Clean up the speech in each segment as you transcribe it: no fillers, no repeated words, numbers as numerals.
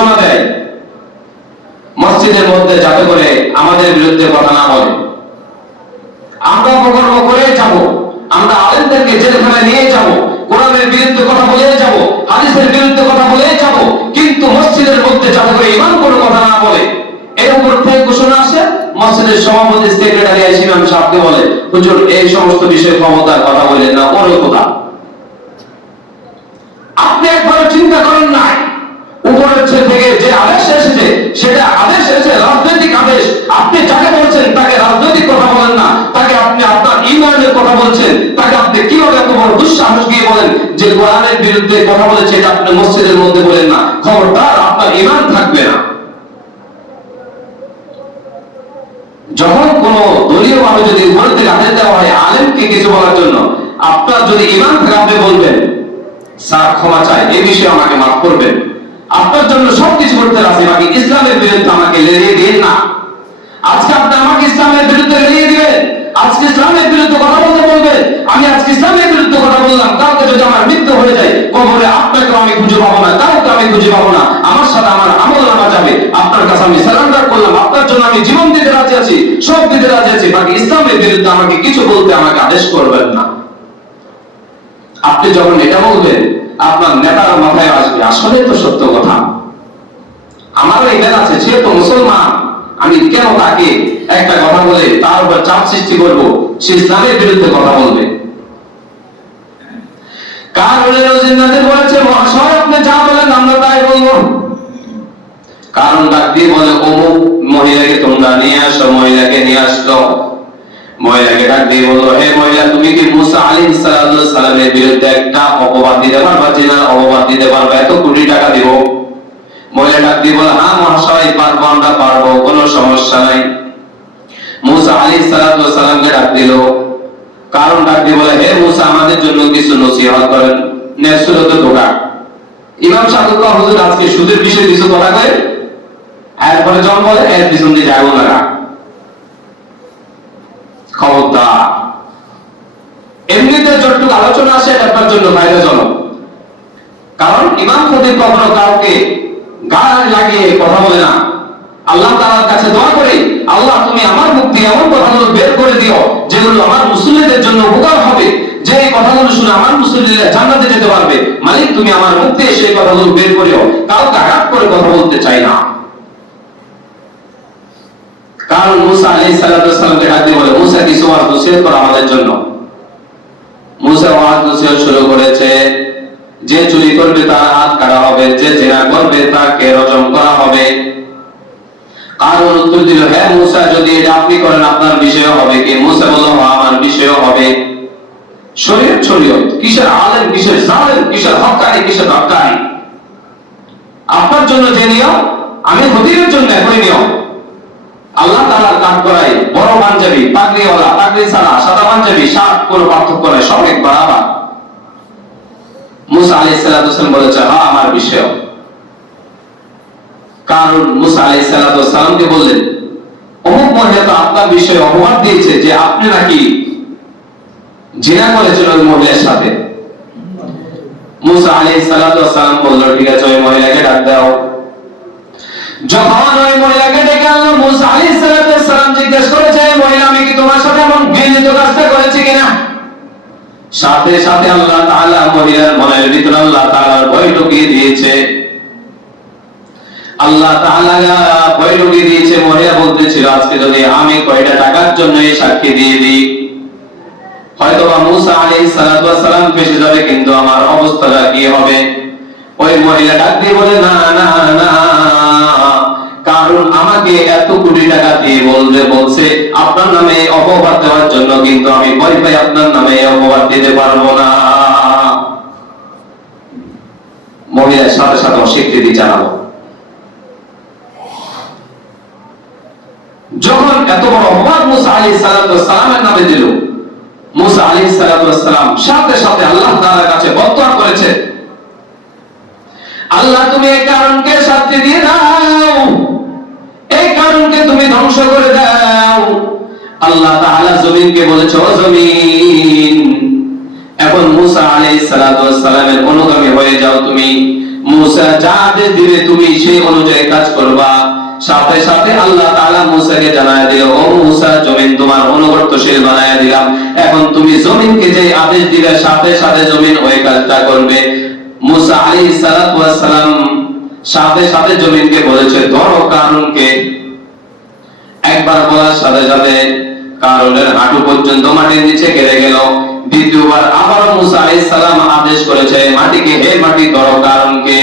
ঘোষণা দেয় মসজিদের মধ্যে যাতে করে আমাদের বিরুদ্ধে কথা না বলে। আমরা অপকর্ম করে যাব, আমরা আলেমদেরকে জেলখানায় নিয়ে যাব, কোরআনের বিরুদ্ধে কথা বলে যাব, হাদিসের বিরুদ্ধে কথা বলে যাব, কিন্তু মসজিদের মধ্যে যাতে করে ইমাম কোনো কথা না বলে। এর উপর থেকে ঘোষণা আসে, মসজিদের সভাপতি সেক্রেটারি ইমাম সাহেবকে বলে, হুজুর এই সমস্ত বিষয়ে ক্ষমতার কথা বলেন না, ওর কথা। আপনি একবার চিন্তা করেন না, উপরের থেকে যে আদেশ এসেছে সেটা আদেশ এসেছে রাজনৈতিক আদেশ। আপনি যাকে বলছেন তাকে রাজনৈতিক কথা বলেন না, তাকে আপনি আপনার ইমানের কথা বলছেন, তাকে আপনি কিভাবে এত বড় দুঃসাহস দিয়ে বলেন যে কোরআনের বিরুদ্ধে কথা বলেছে, এটা আপনি মসজিদের মধ্যে বলেন না, খবরদার আপনার ইমান থাকবে না। যখন কোন দলীয় ভাবে যদি উপর থেকে আদেশ দেওয়া হয় আলেমকে কিছু বলার জন্য, আপনার যদি ইমান থাকে আপনি বলবেন, স্যার ক্ষমা চাই, এই বিষয়ে আমাকে মাফ করবেন, আপনার জন্য সবকিছু করতে রাজি, বাকি ইসলামের বিরুদ্ধে আমাকে লেলিয়ে দিন না। আজকে আপনি আমাকে ইসলামের বিরুদ্ধে লেলিয়ে দিবেন, আজকে ইসলামের বিরুদ্ধে কথা বলতে বলবেন, আমি আজকে ইসলামের বিরুদ্ধে কথা বললাম, কালকে যদি আমার মৃত্যু হয়ে যায় কবরে আপনাকে আমি খুঁজে পাবো না, কাউকে আমি খুঁজে পাবো না, আমার সাথে আমার আমল নামা যাবে, আপনার কাছে আমি সারেন্ডার করলাম, আপনার জন্য আমি জীবন দিতে রাজি আছি, সব দিতে রাজি আছি, বাকি ইসলামের বিরুদ্ধে আমাকে কিছু বলতে আমাকে আদেশ করবেন না। আপনি যখন এটা বলবেন আপনার নেতার মাথায় আসবে, আসলে তো সত্য কথা, আমার ইমান আছে, সে তো মুসলমান, আমি কেন তাকে একটা কথা বলে তার উপর চাপ সৃষ্টি করব, সে ইসলামের বিরুদ্ধে কথা বলবে। কারণের জিন্নাতের বলেছে, মহাশয় আপনি যা বলেন আমরা তাই বলবো। কারণ ডাক দিয়ে বলে, অমুক মহিলাকে তোমরা নিয়ে আসো, মহিলাকে নিয়ে আসলো, মহিলাকে ডাক দিয়ে বললো, হে মহিলা তুমি কি মুসা আলাইহিস সালামের বিরুদ্ধে একটা অপবাদ দিতে পারবা, জিনার অপবাদ দিতে পারবা, এত কোটি টাকা দিব? মহিলা ডাক দিয়ে বলে, হ্যাঁ মহাশয় পারবো, আমরা পারবো, কোনো সমস্যা নাই। মুসা আলাইহিস সালামকে ডাক দিল, কারণ ডাক দিয়ে বলে, হে মুসা আমাদের জন্য কিছু নসিহত করেন। নেসুরত ধোকা। ইমাম সাহেব কয়, হুজুর আজকে সুদের বিষয়ে কিছু কথা কয়, এরপরে যখন বলে এর পিছন দিয়ে যাবো না, খবরদার। এমনিতে যতটুকু আলোচনা আসে আপনার জন্য ফায়দাজনক, কারণ ইমাম খতিব কখনো কাউকে গায়ে লাগিয়ে কথা বলে না। আল্লাহ তাআলার কাছে দোয়া করে, আল্লাহ তুমি আমার মুখ দিয়ে এমন কথাগুলো বের করে দিও যেগুলো আমার মুসলিমদের জন্য উপকার হবে, যে এই কথাগুলো শুনে আমার মুসলিমরা জান্নাতে যেতে পারবে। মালিক তুমি আমার মুখ দিয়ে সেই কথাগুলো বের করিও, কাউকে আঘাত করে কথা বলতে চাই না। কারণ মুসা আলাইহিস সালামকে ডাক দিয়ে বলে, মুসা কিছু ওয়াজ নসিহত করো আমাদের জন্য। মুসা ওয়াজ নসিহত শুরু করেছে, যে চুরি করবে তার হাত কাটা হবে, যে জিনা করবে তাকে রজম করা হবে। কারণ উত্তর দিল, হ্যাঁ মুসা যদি এটা আপনি করেন আপনার বিষয় হবে কি? মুসা বলল, আমার বিষয় হবে। শরীয়ত শরীয়ত, কিসের আলেম, কিসের জালেম, কিসের হক্কানি, কিসের হক্কানি? আপনার জন্য যে নিয়ম, আমি খতিবের জন্য একই নিয়ম। আল্লাহ তাআলার কাজ করাই, বড় পাঞ্জাবি, পাগড়িওয়ালা, পাগড়ি ছাড়া, সাদা পাঞ্জাবি, শার্ট কোনো পার্থক্য নাই, সব এক বরাবর। মুসা আলাইহিস সালাম বলেছে, হ্যাঁ আমার বিষয়। কারণ মুসা আলাইহিস সালামকে বললেন, অমুক মহিলা তো আপনার বিষয়ে অপবাদ দিয়েছে যে আপনি নাকি জিনা করেছেন ওই মহিলার সাথে। মুসা আলাইহিস সালাম বলল, ঠিক আছে ওই মহিলাকে ডাক দাও। যখন ওই মহিলাকে ডেকে আনলো, মুসা আলাইহিস সালাম জিজ্ঞেস করেছে, মহিলা আমি কি তোমার সাথে এমন ঘৃণিত কাজটা করেছি কিনা? সাথে সাথে আল্লাহ তাআলা মহিলার মনের ভিতরে আল্লাহ তাআলার ভয় ঢুকিয়ে দিয়েছে। আল্লাহ তাআলা ভয় ঢুকিয়ে দিয়েছে। মহিলা বলতেছিল, আজকে যদি আমি কয়টা টাকার জন্য এই সাক্ষী দিয়ে দিই, হয়তোবা মুসা আলাইহিস সালাম ফেঁসে যাবে, কিন্তু আমার অবস্থাটা কি হবে? ওই মহিলা ডাক দিয়ে বলে, না না না, কারণ আমাকে এত কোটি টাকা দিয়ে বলছে আপনার নামে অপবাদ দেওয়ার জন্য, কিন্তু আমি ভয় পাই আপনার নামে অপবাদ দিতে পারবো না। মহিলার সাথে সাথে অস্বীকৃতি জানালো। যখন এত বড় অপবাদ মুসা আলাইহিস সালামের নামে দিল, মুসা আলাইহিস সালাম সাথে সাথে আল্লাহ তাআলার কাছে বদদোয়া করেছে, আল্লাহ তুমি এই কারণকে শাস্তি দিয়ে দাও, এই কারণকে তুমি ধ্বংস করে দাও। আল্লাহ তাআলা জমিনকে বলেছে, ও জমিন এখন মুসা আলাইহিস সালামের অনুগামী হয়ে যাও তুমি। মুসা যা আদেশ দিবে তুমি সেই অনুযায়ী কাজ করবা। সাথে সাথে আল্লাহ তাআলা মুসাকে জানায় দিল, ও মুসা, জমিন তোমার অনুগত্যশীল বানায় দিলাম, এখন তুমি জমিনকে যে আদেশ দিবে সাথে সাথে জমিন ওই কাজটা করবে। মুসা আলাইহিস সালাতু ওয়াস সালাম সাথে সাথে জমিনকে বলেছে ধরো কারুনকে। একবার বলার সাথে সাথে কারুনের হাঁটু পর্যন্ত মাটির নিচে গেড়ে গেল। দ্বিতীয়বার আবার মুসা আলাইহিস সালাম আদেশ করেছে মাটিকে, হে মাটি ধরো কারুনকে।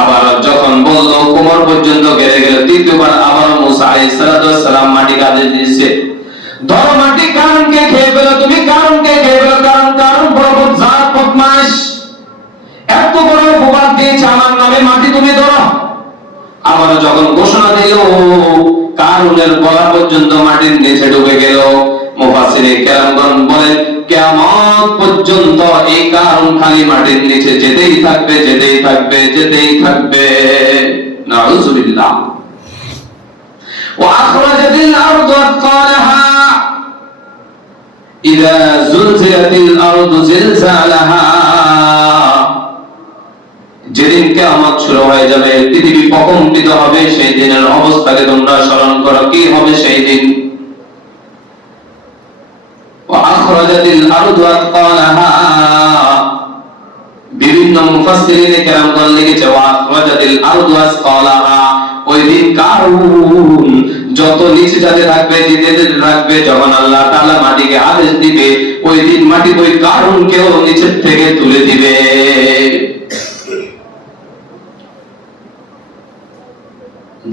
আবার যখন বলল কোমর পর্যন্ত গেড়ে গেল, তৃতীয়বার আবার মুসা আলাইহিস সালাম মাটিকে আদেশ দিয়েছে ধরো মাটি কারুনকে খেয়ে ফেলো, তুমি কারুনকে খেয়ে ফেলো। কারণ বড় বদজাত বদমাশ, এত বড় অপবাদ দিয়েছে আমার নামে, মাটি তুমি ধরো। আবার যখন ঘোষণা দিল কারুনের গলা পর্যন্ত মাটির নিচে ডুবে গেল। মুফাসসিরে কেরামগণ বলেন কিয়ামত পর্যন্ত এই কারুন খালি মাটির নিচে যেতেই থাকবে, যেতেই থাকবে, যেতেই থাকবে। নাউযুবিল্লাহ। ওয়া আখরাজাতিল আরদু আথকালাহা ইযা যুলজিলাতিল আরদু জিলজালাহা। যেদিন কিয়ামত শুরু হয়ে যাবে, পৃথিবী প্রকম্পিত হবে, সেই দিনের অবস্থাকে তোমরা স্মরণ করো। কি হবে সেই দিন? ওয়া আখরাজাতিল আরদু আথকালাহা। বিভিন্ন মুফাসসিরিনে কেরামগণ লিখেছে ওয়া আখরাজাতিল আরদু আথকালাহা। ওই দিন কারুন যত নিচে যেতে থাকবে, যেতে থাকবে, যখন আল্লাহ তাআলা মাটিকে আদেশ দিবে ওই দিন মাটি ওই কারুনকেও নিচের থেকে তুলে দিবে।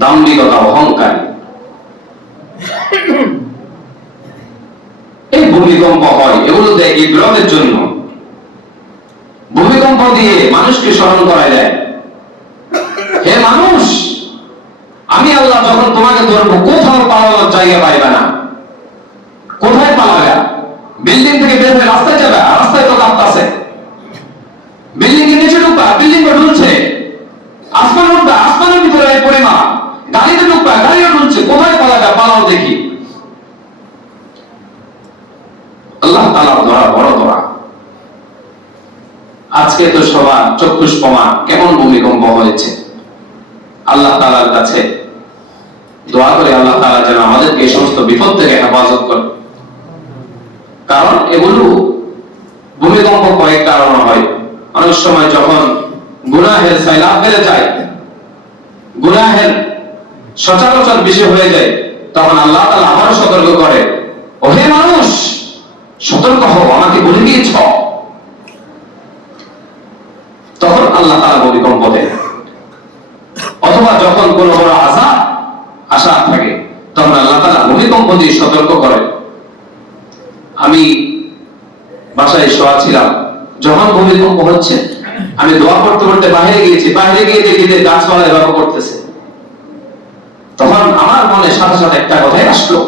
দাম্ভিকতা, অহংকার। এই ভূমিকম্প হয় এগুলো দেয় ইবরাতের জন্য। ভূমিকম্প দিয়ে মানুষকে স্মরণ করা যায়, হে মানুষ, আমি আল্লাহ যখন তোমাকে ধরবো কোথাও পালানোর জায়গা পাইবে না। কোথায় পালাবে? বিল্ডিং থেকে বের হয়ে রাস্তায় যাবে, রাস্তায় তো কাঁপতাছে। বিল্ডিং এর নিচে ঢুকবা, বিল্ডিং এ ঢুলছে। আসমান উঠবা, আসমানের ভিতরে পরিমাণ। গাড়িতে ঢুকবা, গাড়িও ঢুলছে। কোথায় পালাবে? পালাও দেখি। আল্লাহ তাআলা ধরা বড় ধরা। আজকে তো সবার চক্ষুষ প্রমাণ কেমন ভূমিকম্প হয়েছে। আল্লাহ তাআলার কাছে দোয়া করে আল্লাহ তাআলা যেন আমাদেরকে এই সমস্ত বিপদ থেকে হেফাজত করে। কারণ এগুলো ভূমিকম্প কয়েক কারণে হয়। অনেক সময় যখন গুনাহের সাইলাব বেড়ে যায়, গুনাহের সচরাচর বেশি হয়ে যায়, তখন আল্লাহ তাআলা আবারও সতর্ক করে, ও হে মানুষ, সতর্ক হও, আমাকে ভুলে গিয়েছ। তখন আল্লাহ তাআলা ভূমিকম্প দেয়। অথবা যখন কোন বড় আযাব আশা থাকে, তখন আল্লাহ তাআলা ভূমিকম্প দিয়ে সতর্ক করে। আমি বাসায় শোয়া ছিলাম, যখন ভূমিকম্প হচ্ছে আমি দোয়া করতে করতে বাইরে গিয়েছি। বাইরে গিয়ে দেখি যে গাছপালা এভাবে করতেছে। তখন আমার মনে সাথে সাথে একটা কথাই আসলো,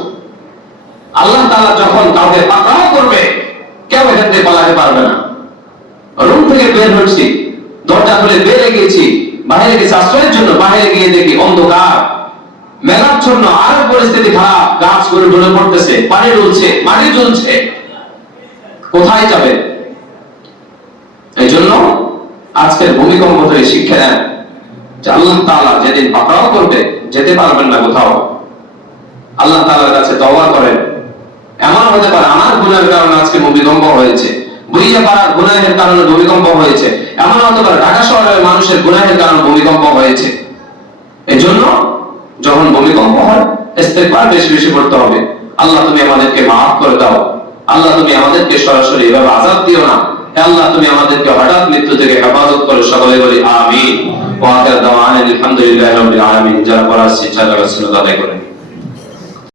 আল্লাহ তাআলা যখন কাউকে পাকড়াও করবে, কেউ এখান থেকে পালাতে পারবে না। রুম থেকে বের হচ্ছি, দরজা খুলে বেরিয়ে গেছি, বাইরে গেছি আশ্রয়ের জন্য। বাইরে গিয়ে দেখি অন্ধকার, মেঘাচ্ছন্ন, আরো পরিস্থিতি খারাপ। গাছগুলো ঢলে পড়তেছে, পানি ঢুলছে, মাটি জ্বলছে। কোথায় যাবে? এই জন্য আজকের ভূমিকম্প থেকে শিক্ষা নেন যে আল্লাহ তাআলা যেদিন পাকড়াও করবে যেতে পারবেন না কোথাও। আল্লাহ তাআলার কাছে তওবা করেন। এমন হতে পারে আমার গুনাহের কারণে আজকে ভূমিকম্প হয়েছে, বুঝিয়ে পারার গুনাহের কারণে ভূমিকম্প হয়েছে। এমন হতে পারে ঢাকা শহরের মানুষের গুনাহের কারণে ভূমিকম্প হয়েছে। এই জন্য যখন ভূমিকম্প হয় ইস্তেগফার বেশি বেশি করতে হবে। আল্লাহ তুমি আমাদেরকে মাফ করে দাও, আল্লাহ তুমি আমাদেরকে সরাসরি এভাবে আযাব দিও না, আল্লাহ তুমি আমাদেরকে হঠাৎ মৃত্যু থেকে হেফাজত করো। সকলে বলি আমিন। ওয়া আখিরু দাওয়ানা আলহামদুলিল্লাহি রাব্বিল আলামিন। যারা পড়াচ্ছি যারা রাসূলুল্লাহ আদায় করেন।